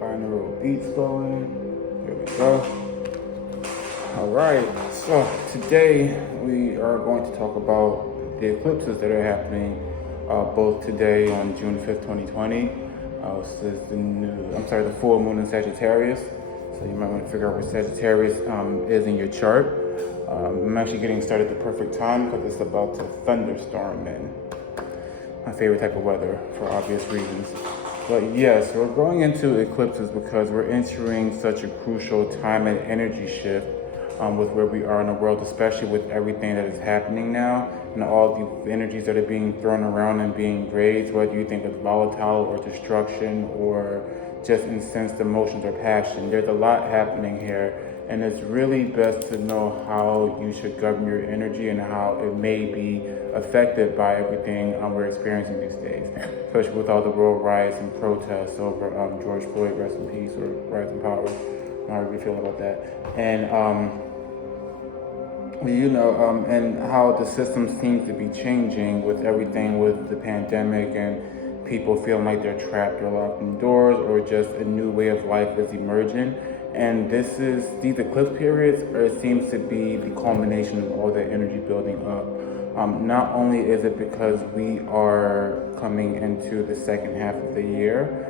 Binaural beats going. Here we go. All right. So today we are going to talk about the eclipses that are happening both today on June 5th, 2020. This is the full moon in Sagittarius. So you might want to figure out where Sagittarius is in your chart. I'm actually getting started at the perfect time because it's about to thunderstorm in. My favorite type of weather for obvious reasons. But yes, we're going into eclipses because we're entering such a crucial time and energy shift with where we are in the world, especially with everything that is happening now and all the energies that are being thrown around and being raised, whether you think it's volatile or destruction or just incensed emotions or passion. There's a lot happening here, and it's really best to know how you should govern your energy and how it may be affected by everything we're experiencing these days, especially with all the world riots and protests over George Floyd, rest in peace, or rise in power, however you feel about that. And and how the system seems to be changing with everything with the pandemic and people feeling like they're trapped or locked indoors, or just a new way of life is emerging. And these eclipse periods, it seems to be the culmination of all that energy building up. Not only is it because we are coming into the second half of the year,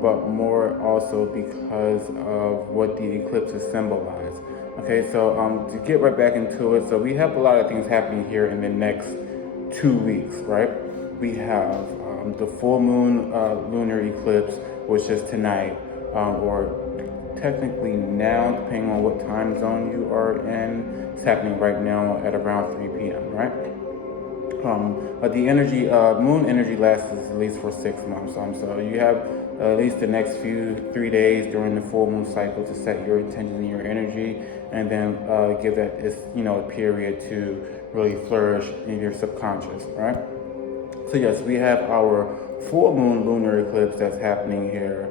but more also because of what the eclipses symbolize. Okay, so to get right back into it, so we have a lot of things happening here in the next 2 weeks, right? We have the full moon lunar eclipse, which is tonight, or technically now, depending on what time zone you are in. It's happening right now at around 3 p.m., right? But the moon energy lasts at least for 6 months. So you have at least the next 3 days during the full moon cycle to set your intention and your energy, and then give that a period to really flourish in your subconscious, right? So yes, we have our full moon lunar eclipse that's happening here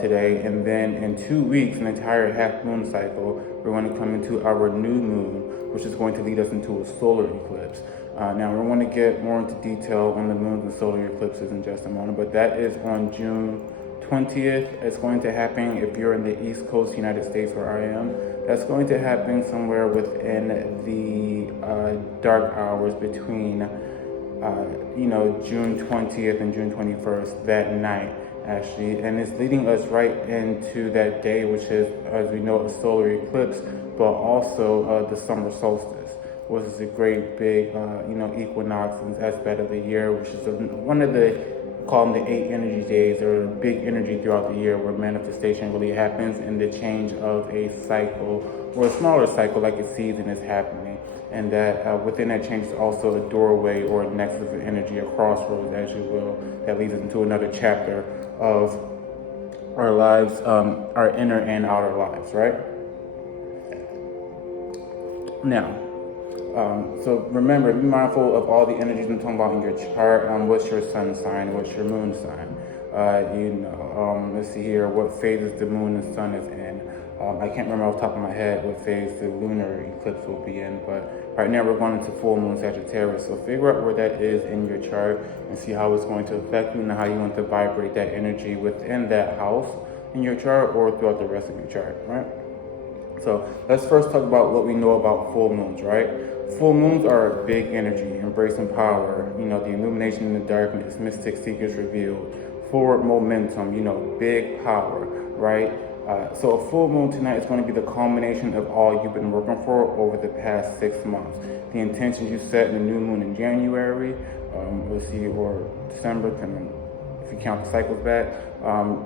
today, and then in 2 weeks, an entire half moon cycle, we're going to come into our new moon, which is going to lead us into a solar eclipse. Now we're going to get more into detail on the moons and solar eclipses in just a moment, but that is on June 20th. It's going to happen if you're in the East Coast United States, where I am. That's going to happen somewhere within the dark hours between June 20th and June 21st, that night, actually. And it's leading us right into that day, which is, as we know, a solar eclipse, but also the summer solstice, which is a great big, equinox and aspect of the year, which is one of call them the 8 energy days, or big energy throughout the year where manifestation really happens and the change of a cycle or a smaller cycle like a season is happening. And that within that change is also a doorway or a nexus of energy, a crossroads, as you will, that leads us into another chapter of our lives, our inner and outer lives, right? Now, so remember, be mindful of all the energies I'm talking about in your chart. What's your sun sign? What's your moon sign? Let's see here, what phases the moon and sun is in. I can't remember off the top of my head what phase the lunar eclipse will be in, but right now we're going into full moon Sagittarius. So figure out where that is in your chart and see how it's going to affect you and how you want to vibrate that energy within that house in your chart or throughout the rest of your chart, right? So let's first talk about what we know about full moons, right? Full moons are a big energy, embracing power, the illumination in the darkness, mystic seekers revealed, forward momentum, big power, right? So a full moon tonight is going to be the culmination of all you've been working for over the past 6 months. The intentions you set in the new moon in January, or December, if you count the cycles back.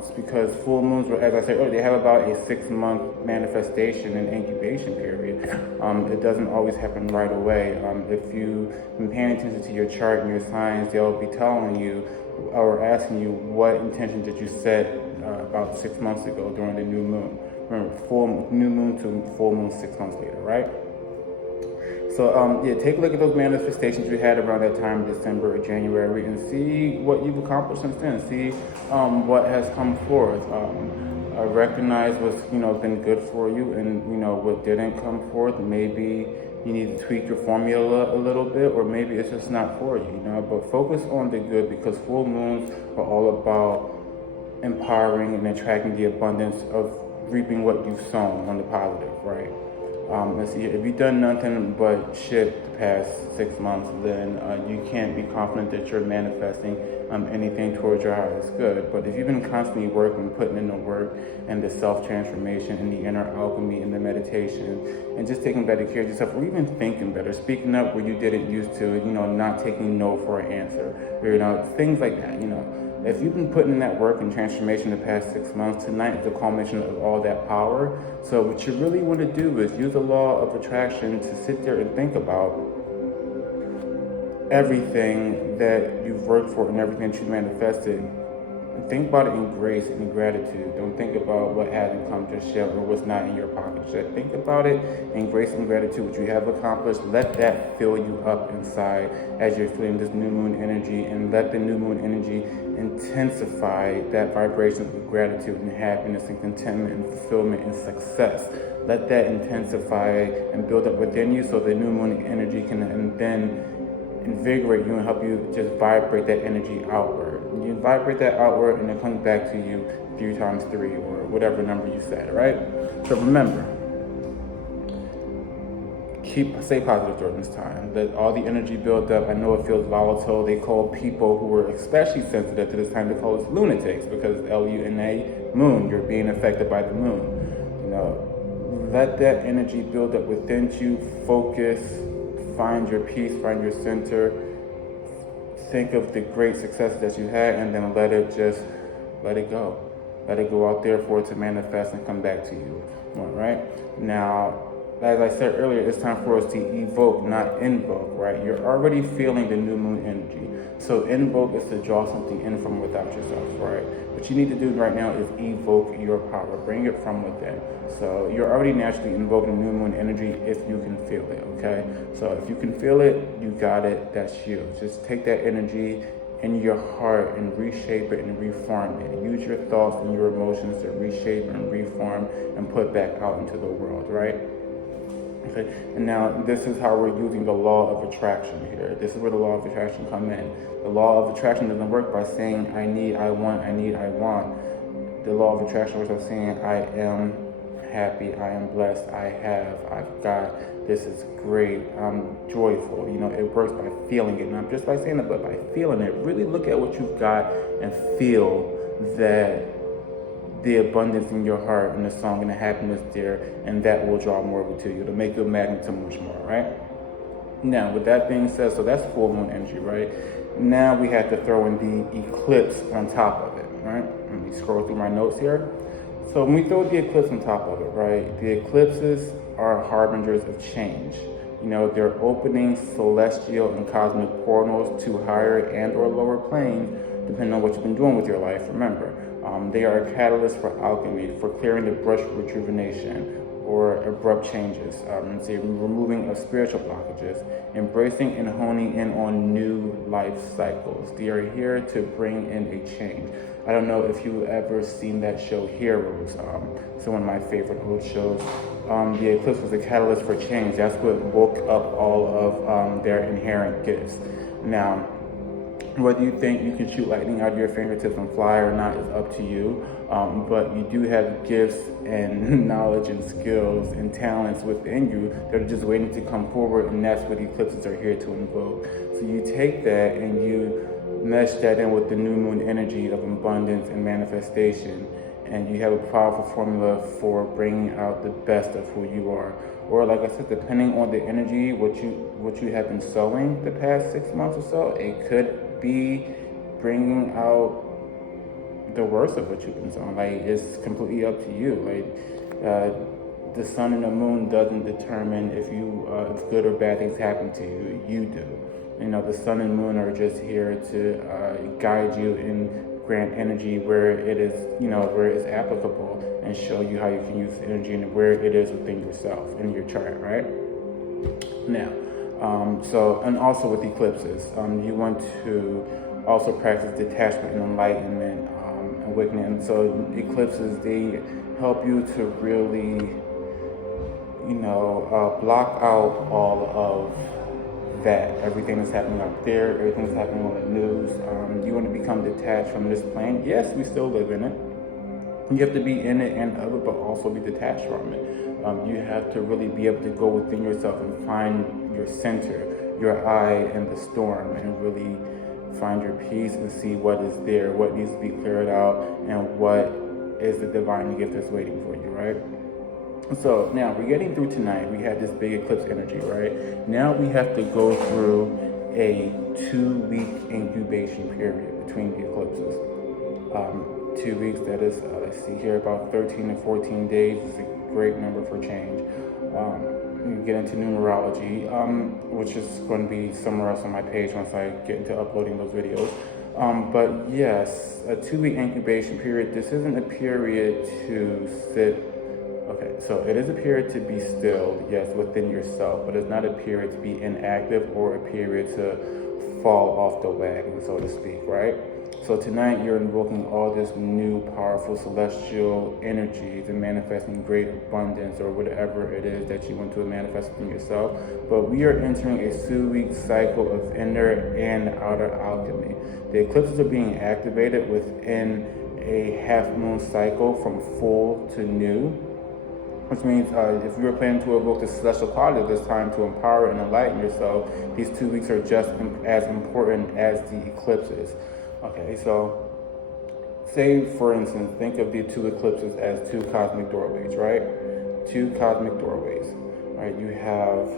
It's because full moons, as I said earlier, they have about a 6-month manifestation and incubation period. It doesn't always happen right away. If you've been paying attention to your chart and your signs, they'll be telling you or asking you what intention did you set about 6 months ago during the new moon. Remember, new moon to full moon 6 months later, right? So take a look at those manifestations you had around that time, December or January, and see what you've accomplished since then. See what has come forth. Recognize what's been good for you, and what didn't come forth. Maybe you need to tweak your formula a little bit, or maybe it's just not for you. But focus on the good, because full moons are all about empowering and attracting the abundance of reaping what you've sown on the positive, right? Let's see, if you've done nothing but shit the past 6 months, then you can't be confident that you're manifesting anything towards your highest good. But if you've been constantly working, putting in the work and the self-transformation and the inner alchemy and the meditation and just taking better care of yourself, or even thinking better, speaking up where you didn't used to, not taking no for an answer, or, things like that, If you've been putting in that work and transformation the past 6 months, tonight is the culmination of all that power. So what you really want to do is use the law of attraction to sit there and think about everything that you've worked for and everything that you manifested. And think about it in grace and gratitude. Don't think about what hasn't come just yet or what's not in your pocket yet. Think about it in grace and gratitude, what you have accomplished. Let that fill you up inside as you're feeling this new moon energy, and let the new moon energy intensify that vibration of gratitude and happiness and contentment and fulfillment and success. Let that intensify and build up within you so the new moon energy can then invigorate you and help you just vibrate that energy outward. You vibrate that outward and it comes back to you 3 times 3 or whatever number you said, right? So remember, stay positive during this time. Let all the energy build up. I know it feels volatile. They call people who are especially sensitive to this time, they call us lunatics, because Luna, moon, you're being affected by the moon. Let that energy build up within you. Focus, find your peace, find your center. Think of the great successes that you had, and then let it go. Let it go out there for it to manifest and come back to you. All right? Now, as I said earlier, it's time for us to evoke, not invoke, right? You're already feeling the new moon energy. So invoke is to draw something in from without yourself, right? What you need to do right now is evoke your power. Bring it from within. So you're already naturally invoking the new moon energy if you can feel it, okay? So if you can feel it, you got it, that's you. Just take that energy in your heart and reshape it and reform it. Use your thoughts and your emotions to reshape and reform and put back out into the world, right? Okay, and now this is how we're using the law of attraction here. This is where the law of attraction come in. The law of attraction doesn't work by saying I need, I want, I need, I want. The law of attraction works by saying I am happy, I am blessed, I have, I've got, this is great, I'm joyful. It works by feeling it, not just by saying it, but by feeling it. Really look at what you've got and feel that the abundance in your heart and the song and the happiness there, and that will draw more of it to you. It'll make you a magnet to much more, right? Now, with that being said, so that's full moon energy, right? Now we have to throw in the eclipse on top of it, right? Let me scroll through my notes here. So when we throw the eclipse on top of it, right? The eclipses are harbingers of change. They're opening celestial and cosmic portals to higher and or lower planes, depending on what you've been doing with your life, remember. They are a catalyst for alchemy, for clearing the brush of rejuvenation or abrupt changes, removing of spiritual blockages, embracing and honing in on new life cycles. They are here to bring in a change. I don't know if you've ever seen that show Heroes. It's one of my favorite old shows. The eclipse was a catalyst for change. That's what woke up all of their inherent gifts. Now, whether you think you can shoot lightning out of your fingertips and fly or not is up to you, but you do have gifts and knowledge and skills and talents within you that are just waiting to come forward, and that's what eclipses are here to invoke. So you take that and you mesh that in with the new moon energy of abundance and manifestation, and you have a powerful formula for bringing out the best of who you are. Or like I said, depending on the energy, what you have been sowing the past 6 months or so, it could be bringing out the worst of what you've been sowing. Like, it's completely up to you. Like, the sun and the moon doesn't determine if good or bad things happen to you. You do. The sun and moon are just here to guide you and grant energy where it is, where it's applicable, and show you how you can use the energy and where it is within yourself in your chart, right? Now, and also with eclipses, you want to also practice detachment and enlightenment, awakening. So eclipses, they help you to really, block out all of that. Everything that's happening out there, everything that's happening on the news. You want to become detached from this plane. Yes, we still live in it. You have to be in it and of it, but also be detached from it. You have to really be able to go within yourself and find your center, your eye in the storm, and really find your peace and see what is there, what needs to be cleared out, and what is the divine gift that's waiting for you, right? So now we're getting through tonight. We had this big eclipse energy, right? Now we have to go through a 2-week incubation period between the eclipses. 2 weeks, that is, let's see here, about 13 to 14 days is a great number for change. We get into numerology, which is going to be somewhere else on my page once I get into uploading those videos. But yes, a 2-week incubation period. This isn't a period to sit. Okay, so it is a period to be still, yes, within yourself, but it's not a period to be inactive or a period to fall off the wagon, so to speak, right? So tonight you're invoking all this new, powerful, celestial energies and manifesting great abundance or whatever it is that you want to manifest in yourself. But we are entering a 2-week cycle of inner and outer alchemy. The eclipses are being activated within a half-moon cycle from full to new, which means if you were planning to evoke the celestial quality of this time to empower and enlighten yourself, these 2 weeks are just as important as the eclipses. Okay, so say, for instance, think of the 2 eclipses as 2 cosmic doorways, right? 2 cosmic doorways, right? You have,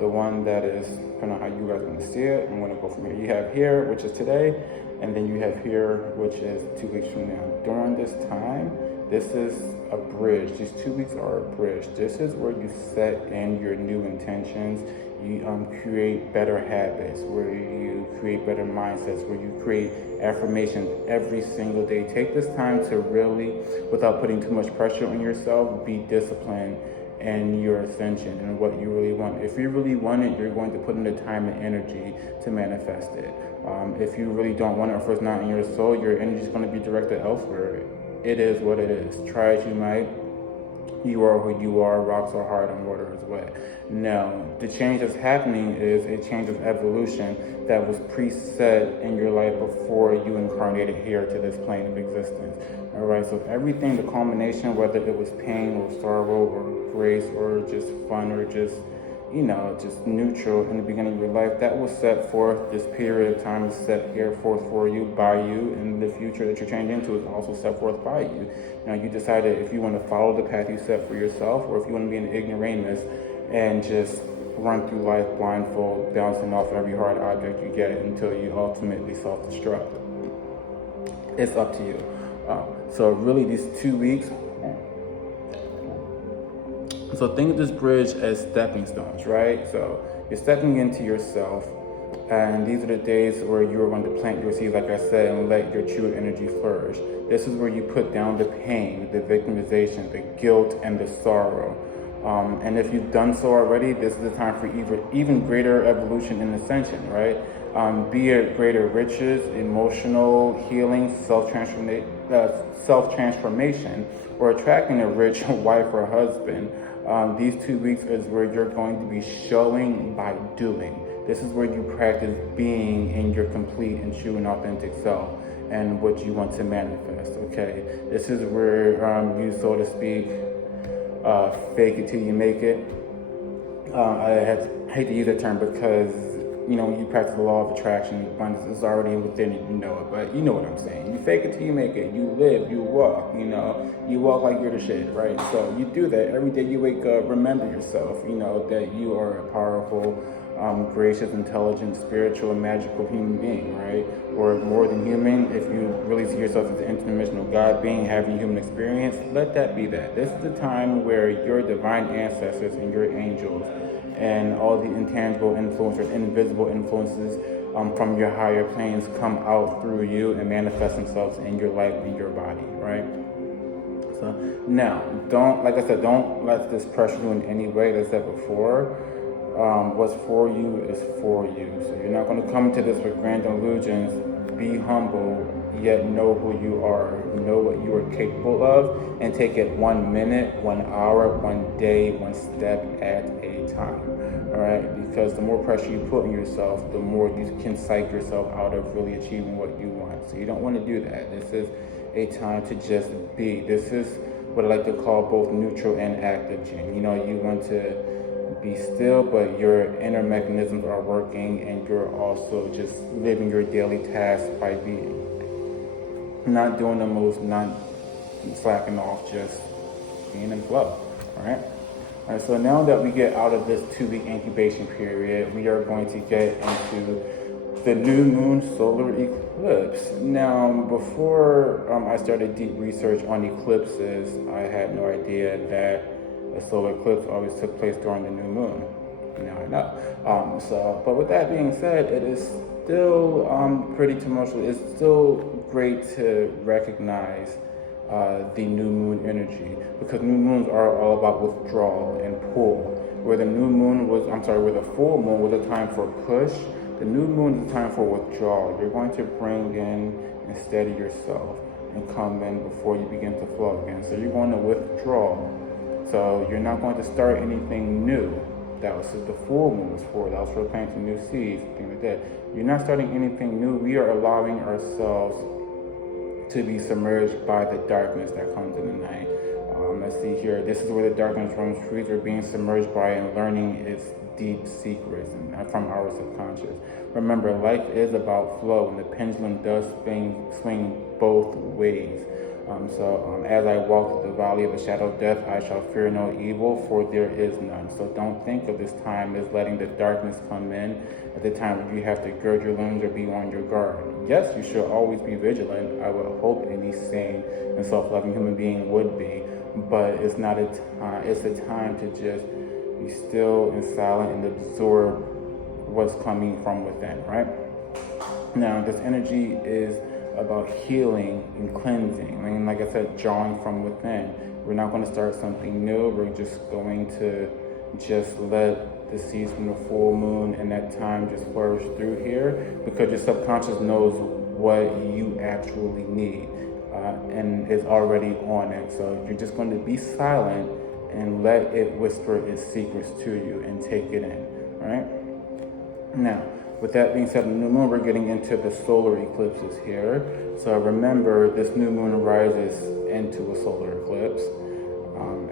the one that is kind of how you guys are going to see it. I'm going to go from here. You have here, which is today, and then you have here, which is 2 weeks from now. During this time, this is a bridge. These 2 weeks are a bridge. This is where you set in your new intentions. You create better habits, where you create better mindsets, where you create affirmations every single day. Take this time to really, without putting too much pressure on yourself, be disciplined in your ascension and what you really want. If you really want it, you're going to put in the time and energy to manifest it. If you really don't want it, or if it's not in your soul, your energy is going to be directed elsewhere. It is what it is. Try as you might. You are who you are. Rocks are hard and water is wet. No, the change that's happening is a change of evolution that was preset in your life before you incarnated here to this plane of existence. All right, so everything, the culmination, whether it was pain or sorrow or grace or just fun or just just neutral in the beginning of your life, that was set forth. This period of time is set here forth for you, by you, and the future that you're changing into is also set forth by you. Now, you decided if you want to follow the path you set for yourself, or if you want to be an ignoramus and just run through life blindfold, bouncing off every hard object you get until you ultimately self-destruct. It's up to you. So really, these 2 weeks. So think of this bridge as stepping stones, right? So you're stepping into yourself, and these are the days where you are going to plant your seeds, like I said, and let your true energy flourish. This is where you put down the pain, the victimization, the guilt, and the sorrow. And if you've done so already, this is the time for even greater evolution and ascension, right? Be it greater riches, emotional healing, self-transformation, or attracting a rich wife or husband. These 2 weeks is where you're going to be showing by doing. This is where you practice being in your complete and true and authentic self and what you want to manifest, okay? This is where you, so to speak, fake it till you make it. I hate to use that term because, when you practice the law of attraction, abundance is already within you, you know it, but you know what I'm saying. You fake it till you make it. You live, you walk, you walk like you're the shit, right? So you do that every day you wake up. Remember yourself, that you are a powerful, gracious, intelligent, spiritual, and magical human being, right? Or more than human, if you really see yourself as an interdimensional God being, having human experience, let that be that. This is the time where your divine ancestors and your angels and all the intangible influences, invisible influences from your higher planes come out through you and manifest themselves in your life, in your body, right? So now, don't let this pressure you in any way. As I said before, what's for you is for you. So you're not going to come to this with grand illusions. Be humble yet know who you are, know what you are capable of, and take it 1 minute, 1 hour, 1 day, 1 step at a time. All right, because the more pressure you put on yourself, the more you can psych yourself out of really achieving what you want. So you don't want to do that. This is a time to just be. This is what I like to call both neutral and active gene. You want to be still, but your inner mechanisms are working, and you're also just living your daily tasks by being. Not doing the most, not slacking off, just being in flow. All right. All right. So now that we get out of this 2-week incubation period, we are going to get into the new moon solar eclipse. Now, before I started deep research on eclipses, I had no idea that a solar eclipse always took place during the new moon. Now I know. But with that being said, it is still pretty tumultuous. It's still great to recognize the new moon energy, because new moons are all about withdrawal and pull. Where the full moon was a time for push, the new moon is a time for withdrawal. You're going to bring in and steady yourself and come in before you begin to flow again. So you're going to withdraw. So you're not going to start anything new. That was what the full moon was for. That was for planting new seeds, things like that. You're not starting anything new. We are allowing ourselves to be submerged by the darkness that comes in the night. Let's see here. This is where the darkness roams free. We're being submerged by and learning its deep secrets from our subconscious. Remember, life is about flow, and the pendulum does swing both ways. As I walk through the valley of the shadow of death, I shall fear no evil, for there is none. So don't think of this time as letting the darkness come in at the time when you have to gird your loins or be on your guard. Yes, you should always be vigilant. I would hope any sane and self-loving human being would be, but it's not a time. It's a time to just be still and silent and absorb what's coming from within, right? Now, this energy is about healing and cleansing. I mean, like I said, drawing from within. We're not going to start something new. We're just going to just let the seeds from the full moon and that time just flourish through here, because your subconscious knows what you actually need and is already on it. So you're just going to be silent and let it whisper its secrets to you and take it in, right? Now, with that being said, the new moon, we're getting into the solar eclipses here. So remember, this new moon rises into a solar eclipse.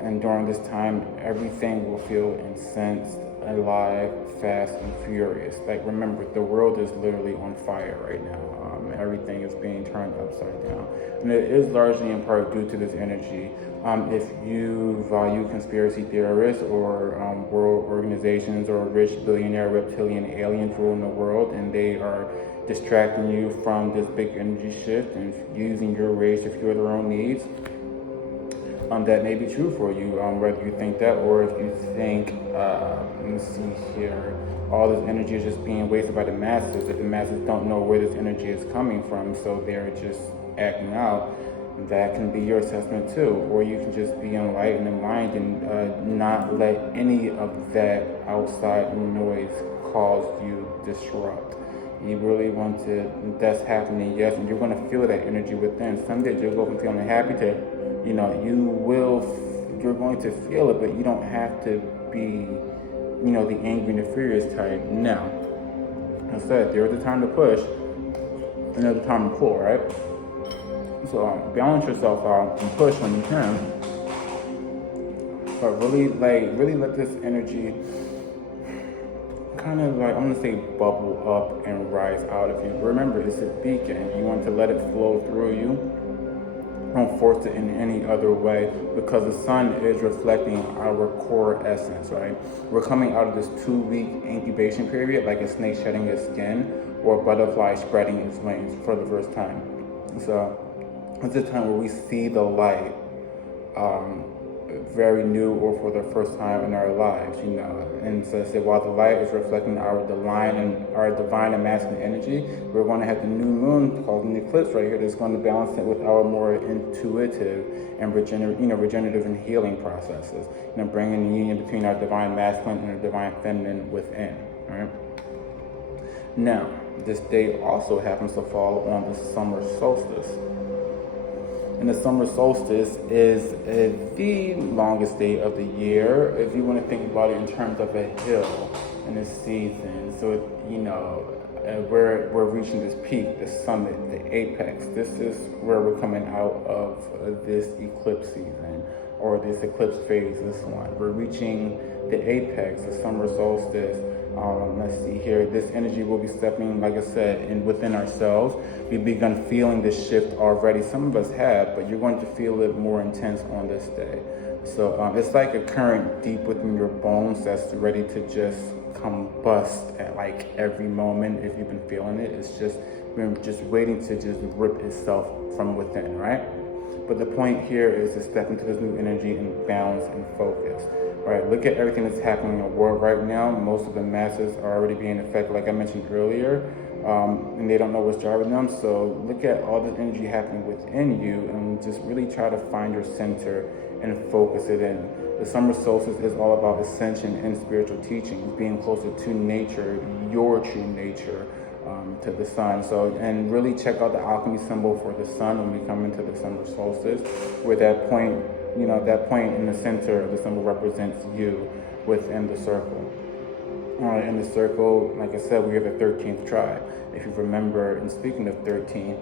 And during this time, everything will feel incensed, alive, fast, and furious. Like, remember, the world is literally on fire right now. Everything is being turned upside down. And it is largely in part due to this energy. If you value conspiracy theorists or world organizations or rich billionaire reptilian aliens ruling the world, and they are distracting you from this big energy shift and using your race to fuel their own needs, that may be true for you, whether you think that or if you think, let me see here, all this energy is just being wasted by the masses, that the masses don't know where this energy is coming from, so they're just acting out. That can be your assessment too. Or you can just be enlightened in mind and not let any of that outside noise cause you disrupt. You really want to, that's happening, yes, and you're going to feel that energy within. Some days you'll go from feeling happy to, you're going to feel it, but you don't have to be, the angry and the furious type. Now, I said, there's a time to push, and there's a time to pull, right? So balance yourself out and push when you can, but really let this energy kind of like, I'm gonna say, bubble up and rise out of you. Remember, it's a beacon. You want to let it flow through you. Don't force it in any other way, because the sun is reflecting our core essence, right? We're coming out of this 2-week incubation period, like a snake shedding its skin or a butterfly spreading its wings for the first time. So it's a time where we see the light very new or for the first time in our lives, And so I said, while the light is reflecting our divine and masculine energy, we're going to have the new moon called an eclipse right here that's going to balance it with our more intuitive and regenerative and healing processes. Bringing the union between our divine masculine and our divine feminine within, right? Now, this day also happens to fall on the summer solstice. And the summer solstice is the longest day of the year, if you want to think about it in terms of a hill in the season. So, we're reaching this peak, the summit, the apex. This is where we're coming out of this eclipse season, or this eclipse phase, this one. We're reaching the apex, the summer solstice. Let's see here. This energy will be stepping, like I said, in within ourselves. We've begun feeling this shift already. Some of us have, but you're going to feel it more intense on this day. So it's like a current deep within your bones that's ready to just combust at like every moment. If you've been feeling it, it's just been just waiting to just rip itself from within, right? But the point here is to step into this new energy and balance and focus. All right, look at everything that's happening in the world right now. Most of the masses are already being affected, like I mentioned earlier, and they don't know what's driving them. So look at all the energy happening within you and just really try to find your center and focus it in. The summer solstice is all about ascension and spiritual teachings, being closer to nature, your true nature, to the sun. So, and really check out the alchemy symbol for the sun when we come into the summer solstice, where that point, that point in the center of the symbol represents you within the circle. In the circle, like I said, we are the 13th tribe. If you remember, and speaking of 13,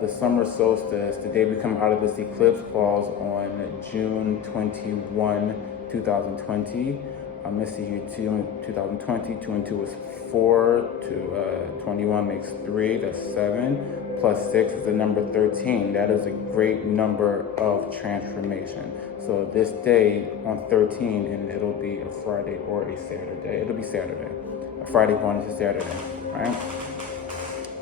the summer solstice, the day we come out of this eclipse, falls on June 21, 2020. Let's see here, 2020, 2 and 2 is 4, 21 makes 3, that's 7, plus 6 is the number 13. That is a great number of transformation. So this day on 13, and it'll be a Friday or a Saturday. It'll be Saturday, a Friday going into Saturday, right?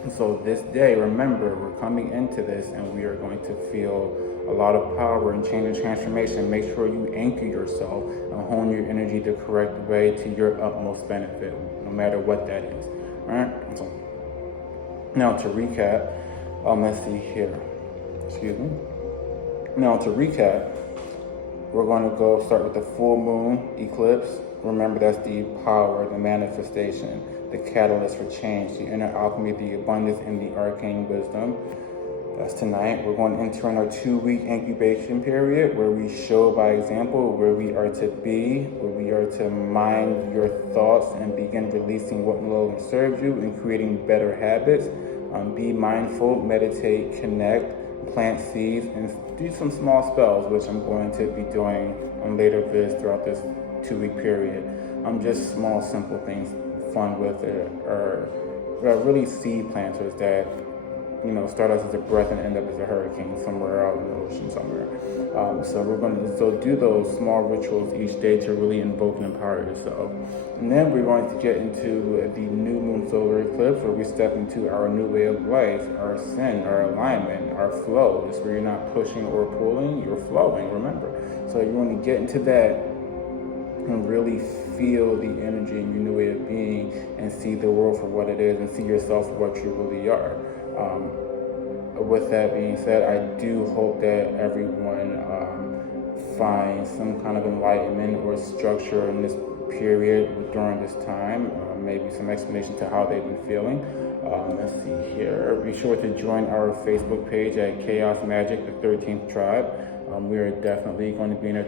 And so this day, remember, we're coming into this and we are going to feel a lot of power and change and transformation. Make sure you anchor yourself and hone your energy the correct way to your utmost benefit, no matter what that is. All right. So now to recap, let's see here. Excuse me. Now to recap, we're going to start with the full moon eclipse. Remember, that's the power, the manifestation, the catalyst for change, the inner alchemy, the abundance, and the arcane wisdom. That's tonight. We're going to enter in our 2-week incubation period where we show by example where we are to be, where we are to mind your thoughts and begin releasing what no longer serves you and creating better habits. Be mindful, meditate, connect, plant seeds, and do some small spells, which I'm going to be doing on later vids throughout this 2-week period. Just small, simple things, fun with it, or really seed planters that start us as a breath and end up as a hurricane somewhere out in the ocean somewhere. So we're going to do those small rituals each day to really invoke and empower yourself. And then we're going to get into the new moon solar eclipse where we step into our new way of life, our ascend, our alignment, our flow. It's where you're not pushing or pulling, you're flowing, remember. So you're going to get into that and really feel the energy in your new way of being and see the world for what it is and see yourself for what you really are. With that being said, I do hope that everyone finds some kind of enlightenment or structure in this period during this time, maybe some explanation to how they've been feeling. Let's see here. Be sure to join our Facebook page at Chaos Magic, the 13th Tribe. We are definitely going to be in there